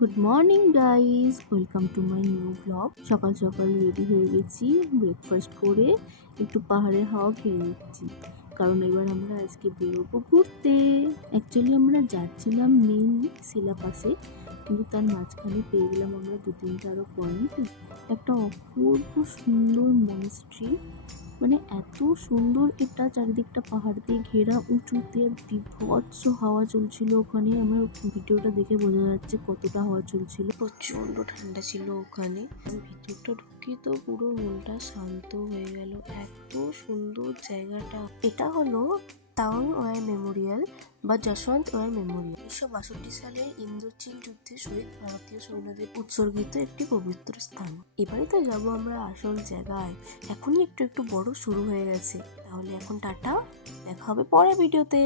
Good morning guys, welcome to my new blog. সকাল সকাল ready হয়ে গেছি, ব্রেকফাস্ট করে একটু পাহাড়ের হাওয়া খেয়ে নিচ্ছি, কারণ এবার আমরা আজকে বেরোবো ঘুরতে। অ্যাকচুয়ালি আমরা যাচ্ছিলাম মেন সিলাপাসে, কিন্তু তার মাঝখানে পেয়ে গেলাম আমরা দু তিনটা আরও পয়েন্ট। একটা অপূর্ব সুন্দর মনেস্ট্রি, মানে এত সুন্দর, এটা চারিদিকটা পাহাড় দিয়ে ঘেরা, উঁচুতে আর বীভৎস হাওয়া চলছিল ওখানে। আমার ভিডিওটা দেখে বোঝা যাচ্ছে কতটা হাওয়া চলছিল, প্রচন্ড ঠান্ডা ছিল ওখানে। ভিতরটা ঢুকে তো পুরো মনটা শান্ত হয়ে গেল, এত সুন্দর জায়গাটা। এটা হলো তাওয়াং ওয়ার মেমোরিয়াল বা যশবন্ত ওয়ার মেমোরিয়াল। 1962 সালে ইন্দোচীন যুদ্ধে শহীদ ভারতীয় সৈন্যদের উৎসর্গিত একটি পবিত্র স্থান। এবারে তো যাবো আমরা আসল জায়গায়। এখনই একটু একটু বড় শুরু হয়ে গেছে। তাহলে এখন টাটা, দেখা হবে পরের ভিডিওতে।